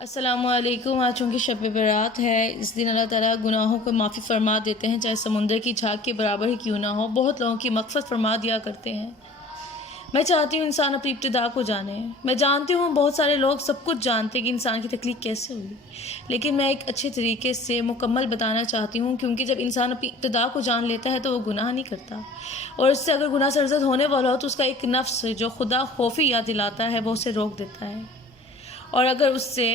السلام علیکم۔ آج چونکہ شب برات ہے، اس دن اللہ تعالیٰ گناہوں کو معافی فرما دیتے ہیں، چاہے سمندر کی جھاگ کے برابر ہی کیوں نہ ہو۔ بہت لوگوں کی مغفرت فرما دیا کرتے ہیں۔ میں چاہتی ہوں انسان اپنی ابتدا کو جانے۔ میں جانتی ہوں بہت سارے لوگ سب کچھ جانتے ہیں کہ انسان کی تخلیق کیسے ہوئی، لیکن میں ایک اچھے طریقے سے مکمل بتانا چاہتی ہوں، کیونکہ جب انسان اپنی ابتدا کو جان لیتا ہے تو وہ گناہ نہیں کرتا، اور اس سے اگر گناہ سرزد ہونے والا ہو تو اس کا ایک نفس جو خدا خوفی یاد دلاتا ہے وہ اسے روک دیتا ہے، اور اگر اس سے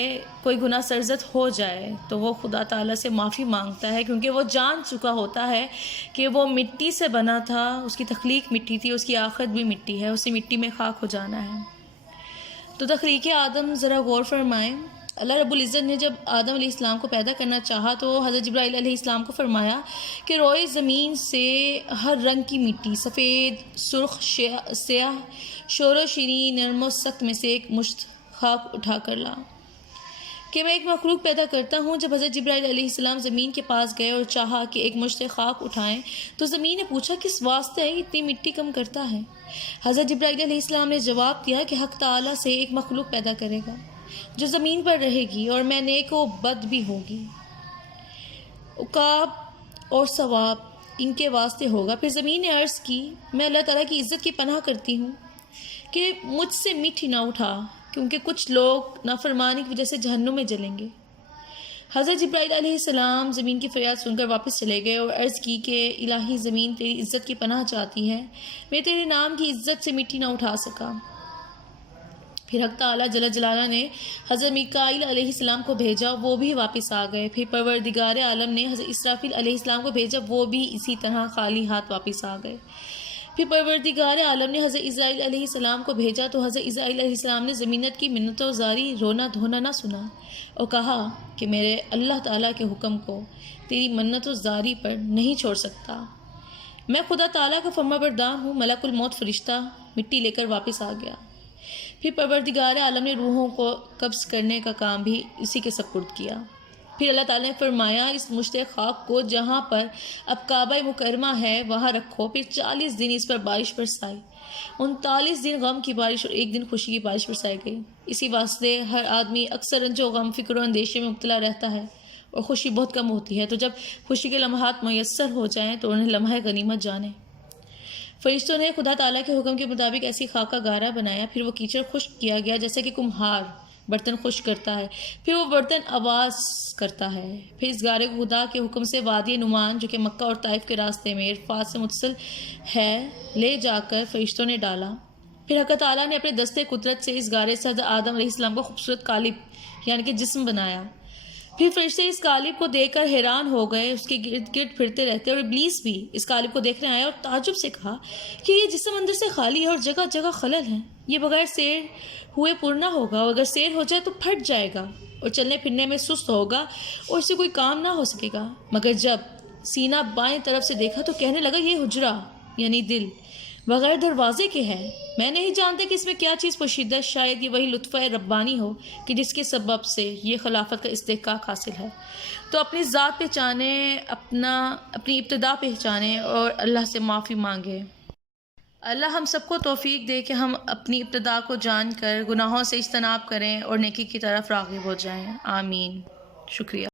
کوئی گناہ سرزد ہو جائے تو وہ خدا تعالیٰ سے معافی مانگتا ہے، کیونکہ وہ جان چکا ہوتا ہے کہ وہ مٹی سے بنا تھا، اس کی تخلیق مٹی تھی، اس کی آخرت بھی مٹی ہے، اسے مٹی میں خاک ہو جانا ہے۔ تو تخلیق آدم ذرا غور فرمائیں۔ اللہ رب العزت نے جب آدم علیہ السلام کو پیدا کرنا چاہا تو حضرت جبرائیل علیہ السلام کو فرمایا کہ روئے زمین سے ہر رنگ کی مٹی، سفید، سرخ، سیاہ، شور و شیرین، نرم و سخت میں سے ایک مشت خاک اٹھا کر لا کہ میں ایک مخلوق پیدا کرتا ہوں۔ جب حضرت جبرائیل علیہ السلام زمین کے پاس گئے اور چاہا کہ ایک مشت خاک اٹھائیں تو زمین نے پوچھا کس واسطے اتنی مٹی کم کرتا ہے؟ حضرت جبرائیل علیہ السلام نے جواب دیا کہ حق تعالیٰ سے ایک مخلوق پیدا کرے گا جو زمین پر رہے گی اور میں نیک و بد بھی ہوگی، عقاب اور ثواب ان کے واسطے ہوگا۔ پھر زمین نے عرض کی میں اللہ تعالیٰ کی عزت کی پناہ کرتی ہوں کہ مجھ سے مٹی نہ اٹھا، کیونکہ کچھ لوگ نافرمانی کی وجہ سے جہنم میں جلیں گے۔ حضرت جبرائیل علیہ السلام زمین کی فریاد سن کر واپس چلے گئے اور عرض کی کہ الہی زمین تیری عزت کی پناہ چاہتی ہے، میں تیرے نام کی عزت سے مٹی نہ اٹھا سکا۔ پھر حق تعالیٰ جل جلالہ نے حضرت میکائیل علیہ السلام کو بھیجا، وہ بھی واپس آ گئے۔ پھر پروردگار عالم نے حضرت اسرافیل علیہ السلام کو بھیجا، وہ بھی اسی طرح خالی ہاتھ واپس آ گئے۔ پھر پروردگار عالم نے حضرت اسرائیل علیہ السلام کو بھیجا تو حضرت اسرائیل علیہ السلام نے زمینت کی منت و زاری، رونا دھونا نہ سنا اور کہا کہ میرے اللہ تعالیٰ کے حکم کو تیری منت و زاری پر نہیں چھوڑ سکتا، میں خدا تعالیٰ کا فرما بردار ہوں۔ ملک الموت فرشتہ مٹی لے کر واپس آ گیا۔ پھر پروردگار عالم نے روحوں کو قبض کرنے کا کام بھی اسی کے سپرد کیا۔ پھر اللہ تعالیٰ نے فرمایا اس مشت خاک کو جہاں پر اب کعبہ مکرمہ ہے وہاں رکھو۔ پھر 40 دن اس پر بارش برسائی، 39 دن غم کی بارش اور 1 دن خوشی کی بارش برسائی گئی۔ اسی واسطے ہر آدمی اکثر رنج و غم، فکر و اندیشے میں مبتلا رہتا ہے اور خوشی بہت کم ہوتی ہے، تو جب خوشی کے لمحات میسر ہو جائیں تو انہیں لمحہ غنیمت جانیں۔ فرشتوں نے خدا تعالیٰ کے حکم کے مطابق ایسی خاک کا گارا بنایا، پھر وہ کیچڑ خشک کیا گیا جیسا کہ کمہار برتن خشک کرتا ہے، پھر وہ برتن آواز کرتا ہے۔ پھر اس گارے کو خدا کے حکم سے وادی نعمان جو کہ مکہ اور طائف کے راستے میں عرفات سے متصل ہے لے جا کر فرشتوں نے ڈالا۔ پھر حق تعالیٰ نے اپنے دستے قدرت سے اس گارے سے حضرت آدم علیہ السلام کو خوبصورت قالب یعنی کہ جسم بنایا۔ پھر فرشتے اس قالب کو دیکھ کر حیران ہو گئے، اس کے گرد گرد پھرتے رہتے، اور ابلیس بھی اس قالب کو دیکھنے آیا اور تعجب سے کہا کہ یہ جسم اندر سے خالی ہے اور جگہ جگہ خلل ہے، یہ بغیر سیر ہوئے پر نہ ہوگا، اور اگر سیر ہو جائے تو پھٹ جائے گا اور چلنے پھرنے میں سست ہوگا اور اس سے کوئی کام نہ ہو سکے گا۔ مگر جب سینہ بائیں طرف سے دیکھا تو کہنے لگا یہ حجرہ یعنی دل بغیر دروازے کے ہے، میں نہیں جانتا کہ اس میں کیا چیز پوشیدہ، شاید یہ وہی لطفہ ربانی ہو کہ جس کے سبب سے یہ خلافت کا استحقاق حاصل ہے۔ تو اپنی ذات پہچانیں، اپنی ابتدا پہچانیں اور اللہ سے معافی مانگیں۔ اللہ ہم سب کو توفیق دے کہ ہم اپنی ابتدا کو جان کر گناہوں سے اجتناب کریں اور نیکی کی طرف راغب ہو جائیں۔ آمین۔ شکریہ۔